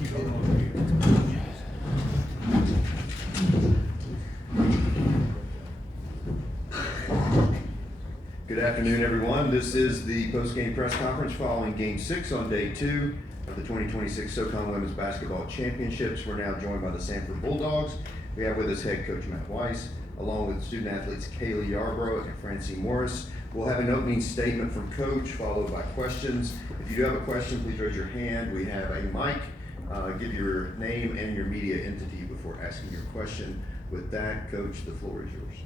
Good afternoon, everyone. This is the postgame press conference following Game 6 on Day 2 of the 2026 SoCon Women's Basketball Championships. We're now joined by the Samford Bulldogs. We have with us head coach Matt Weiss, along with student athletes Kaylee Yarbrough and Francie Morris. We'll have an opening statement from Coach, followed by questions. If you do have a question, please raise your hand. We have a mic. Give your name and your media entity before asking your question. With that, Coach, the floor is yours.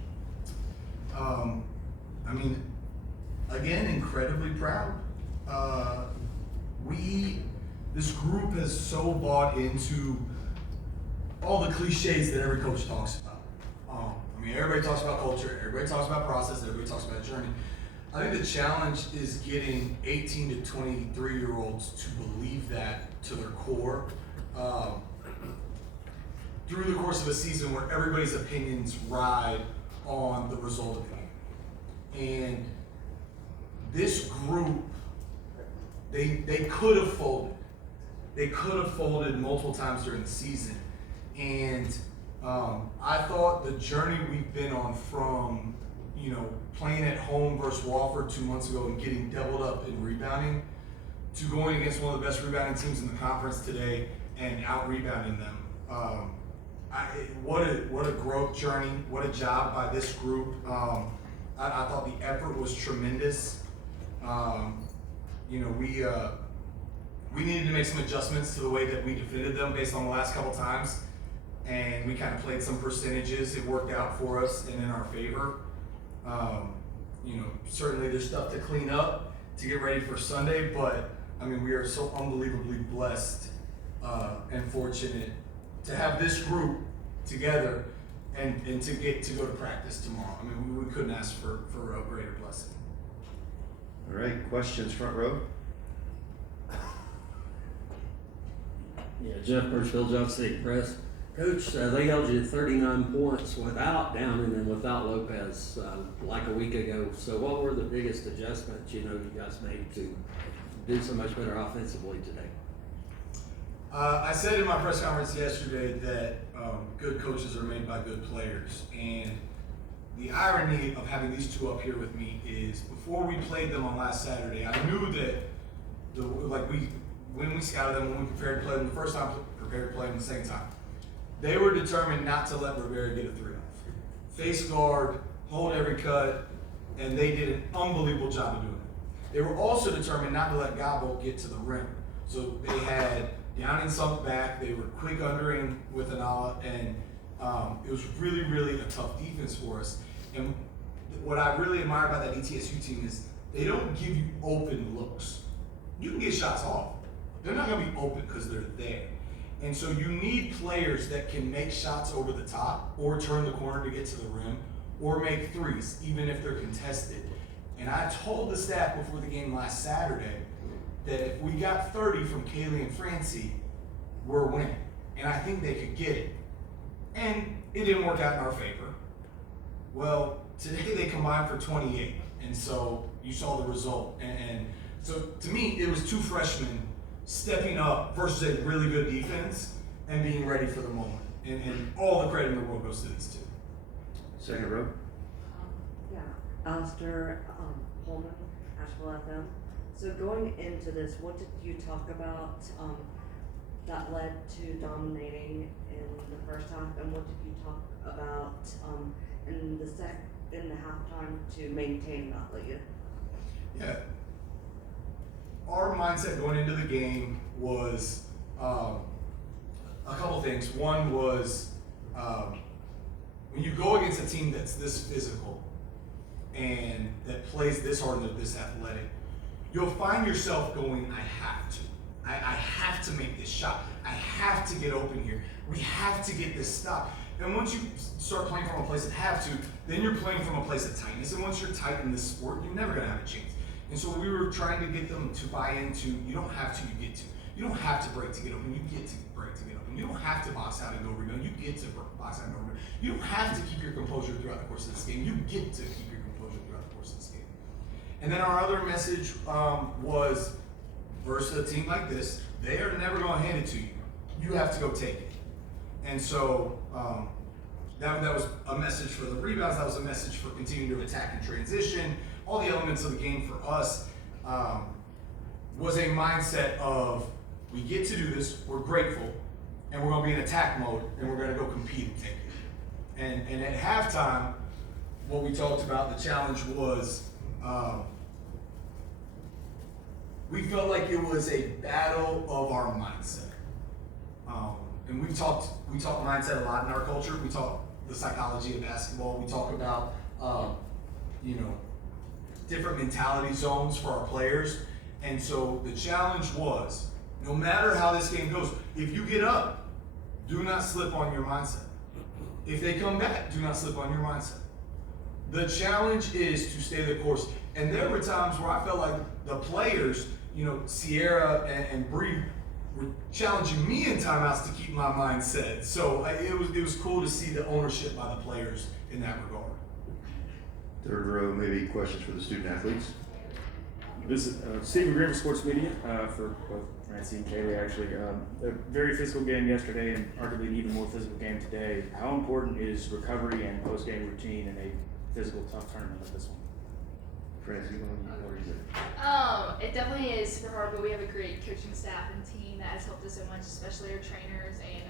Again, incredibly proud. This group has so bought into all the cliches that every coach talks about. Everybody talks about culture, everybody talks about process, everybody talks about journey. I think the challenge is getting 18 to 23-year-olds to believe that to their core through the course of a season where everybody's opinions ride on the result of the game. And this group, they could have folded. They could have folded multiple times during the season. And I thought the journey we've been on from, playing at home versus Wofford 2 months ago and getting doubled up in rebounding to going against one of the best rebounding teams in the conference today and out-rebounding them. What a growth journey. What a job by this group. I thought the effort was tremendous. We needed to make some adjustments to the way that we defended them based on the last couple times, and we kind of played some percentages. It worked out for us and in our favor. Certainly there's stuff to clean up to get ready for Sunday, but we are so unbelievably blessed and fortunate to have this group together and to get to go to practice tomorrow. We couldn't ask for a greater blessing. All right, questions, front row. Yeah, Jeff Birchfield, Johnson State Press. Coach, they held you to 39 points without Downing and without Lopez like a week ago. So what were the biggest adjustments you guys made to do so much better offensively today? I said in my press conference yesterday that good coaches are made by good players. And the irony of having these two up here with me is before we played them on last Saturday, I knew that when we scouted them, when we prepared to play them the first time, prepared to play them the second time, they were determined not to let Rivera get a 3-off. Face guard, hold every cut, and they did an unbelievable job of doing it. They were also determined not to let Gabo get to the rim. So they had Downing sunk back, they were quick undering with Anala, and it was really, really a tough defense for us. And what I really admire about that ETSU team is they don't give you open looks. You can get shots off. They're not going to be open because they're there. And so you need players that can make shots over the top or turn the corner to get to the rim or make threes, even if they're contested. And I told the staff before the game last Saturday that if we got 30 from Kaylee and Francie, we're winning. And I think they could get it. And it didn't work out in our favor. Well, today they combined for 28. And so you saw the result. And so to me, it was two freshmen stepping up versus a really good defense and being ready for the moment. And all the credit in the world goes to these two. Second row. Alistair Pullman, Asheville FM. So going into this, what did you talk about that led to dominating in the first half, and what did you talk about in the halftime to maintain that lead? Yeah. Our mindset going into the game was a couple things. One was when you go against a team that's this physical and that plays this hard and this athletic, you'll find yourself going, I have to. I have to make this shot. I have to get open here. We have to get this stop. And once you start playing from a place of have to, then you're playing from a place of tightness. And once you're tight in this sport, you're never going to have a chance. And so we were trying to get them to buy into, you don't have to, you get to. You don't have to break to get open, you get to break to get open. You don't have to box out and go rebound, you get to box out and go rebound. You don't have to keep your composure throughout the course of this game, you get to keep your composure throughout the course of this game. And then our other message was, versus a team like this, they are never going to hand it to you. you have to go take it. And so that was a message for the rebounds. That was a message for continuing to attack and transition. All the elements of the game for us was a mindset of, we get to do this, we're grateful, and we're gonna be in attack mode, and we're gonna go compete and take it. And at halftime, what we talked about, the challenge was, we felt like it was a battle of our mindset. And we talked mindset a lot in our culture. We talk the psychology of basketball. We talk about, different mentality zones for our players. And so the challenge was, no matter how this game goes, if you get up, do not slip on your mindset. If they come back, do not slip on your mindset. The challenge is to stay the course. And there were times where I felt like the players, Sierra and Bree, were challenging me in timeouts to keep my mind set. So it was cool to see the ownership by the players in that regard. Third row, maybe questions for the student athletes. This is Stephen Griffin, Sports Media, for both Francie and Kaylee, actually. A very physical game yesterday and arguably an even more physical game today. How important is recovery and post-game routine in a physical, tough tournament like this one? Francie, what is it? It definitely is super hard, but we have a great coaching staff and team that has helped us so much, especially our trainers and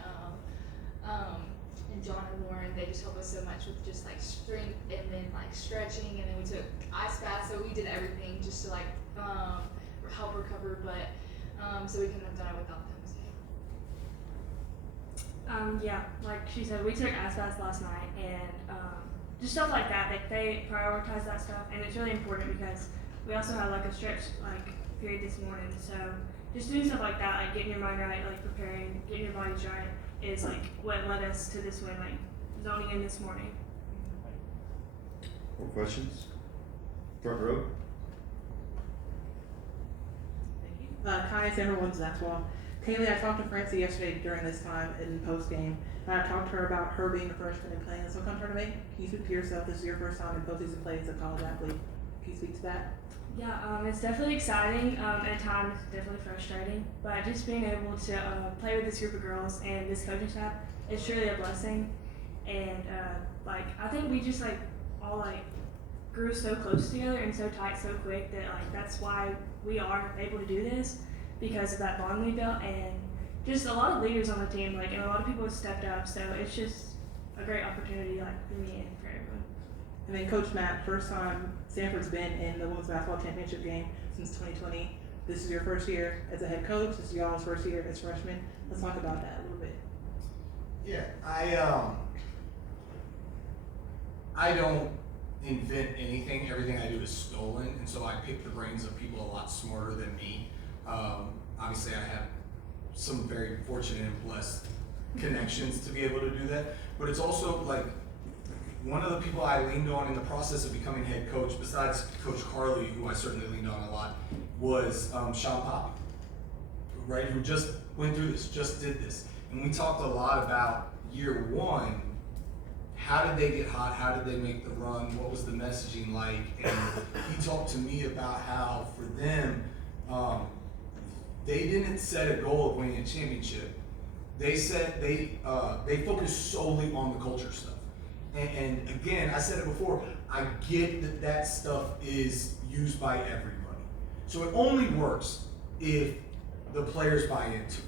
John and Lauren. They just help us so much with just like strength and then like stretching, and then we took ice baths, so we did everything just to like help recover, but so we couldn't have done it without them. Yeah, like she said, we took ice baths last night, and just stuff like that. They prioritize that stuff, and it's really important because we also had like a stretch period this morning. So just doing stuff like that, like getting your mind right, like preparing, getting your bodies right, is like what led us to this win, like zoning in this morning. More questions? Front row. Thank you. Kai Samford, Women's Basketball. Kaylee, I talked to Francie yesterday during this time in post game, and I talked to her about her being the freshman and playing in the SoCon tournament. Can you speak to yourself? This is your first time in postseason play as a college athlete. Can you speak to that? Yeah, it's definitely exciting. At times, it's definitely frustrating. But just being able to play with this group of girls and this coaching staff is truly a blessing. And I think we just all grew so close together and so tight so quick that that's why we are able to do this, because of that bond we built and just a lot of leaders on the team. And a lot of people have stepped up. So it's just a great opportunity for me and for everyone. And then Coach Matt, first time Samford's been in the Women's Basketball Championship game since 2020. This is your first year as a head coach. This is y'all's first year as freshmen. Let's talk about that a little bit. Yeah, I don't invent anything. Everything I do is stolen, and so I pick the brains of people a lot smarter than me. Obviously, I have some very fortunate and blessed connections to be able to do that, but it's also one of the people I leaned on in the process of becoming head coach, besides Coach Carly, who I certainly leaned on a lot, was Sean Poppy, right? Who just went through this, just did this. And we talked a lot about year one. How did they get hot? How did they make the run? What was the messaging like? And he talked to me about how for them, they didn't set a goal of winning a championship. They said they focused solely on the culture stuff. And again, I said it before, I get that stuff is used by everybody. So it only works if the players buy into it.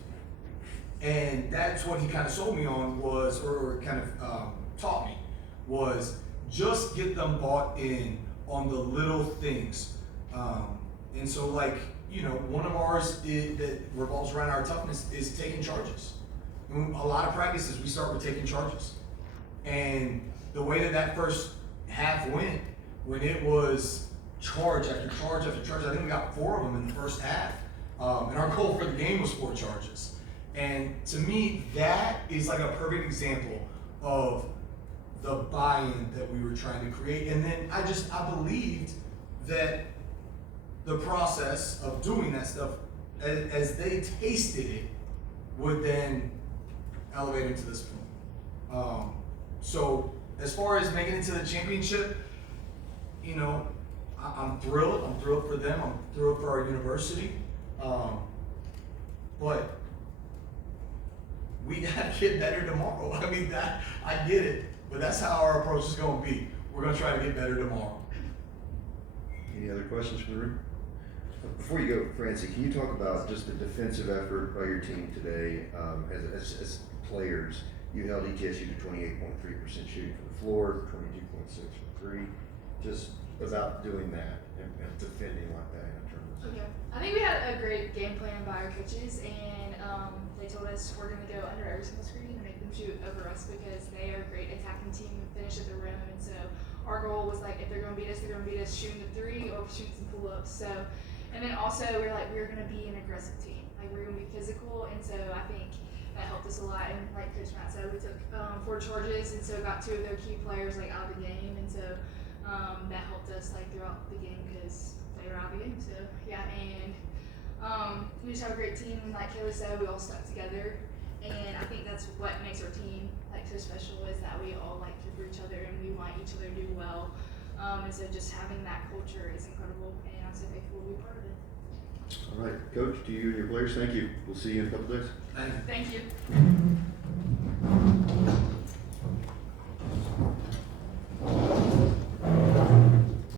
And that's what he kind of sold me on was, or kind of taught me, was just get them bought in on the little things. And so one of ours that revolves around our toughness is taking charges. And a lot of practices, we start with taking charges. And the way that first half went, when it was charge after charge after charge, I think we got 4 of them in the first half. And our goal for the game was 4 charges. And to me, that is a perfect example of the buy-in that we were trying to create. And then I believed that the process of doing that stuff, as they tasted it, would then elevate them to this point. So as far as making it to the championship, I'm thrilled. I'm thrilled for them. I'm thrilled for our university. But get better tomorrow. I mean, I get it, but that's how our approach is going to be. We're going to try to get better tomorrow. Any other questions from the room? Before you go, Francie, can you talk about just the defensive effort by your team today as players? You held ETSU to 28.3% shooting from the floor, 22.6 from three. Just about doing that and defending like that in terms of. Okay. I think we had a great game plan by our coaches, and they told us we're going to go under every single screen and make them shoot over us because they are a great attacking team and finish at the rim. And so our goal was like, if they're going to beat us, they're going to beat us shooting the three or shooting some pull-ups. So, and then also we're going to be an aggressive team. Like we're going to be physical, and so I think that helped us a lot. And like Coach Matt said, we took 4 charges, and so got 2 of their key players like out of the game, and so that helped us like throughout the game because they were out of the game. So yeah, and we just have a great team. Like Kaylee said, we all stuck together, and I think that's what makes our team like so special is that we all like care for each other and we want each other to do well. And so just having that culture is incredible, and I'm so thankful to be part of it. All right, Coach, to you and your players, thank you. We'll see you in a couple days. Thank you. Thank you.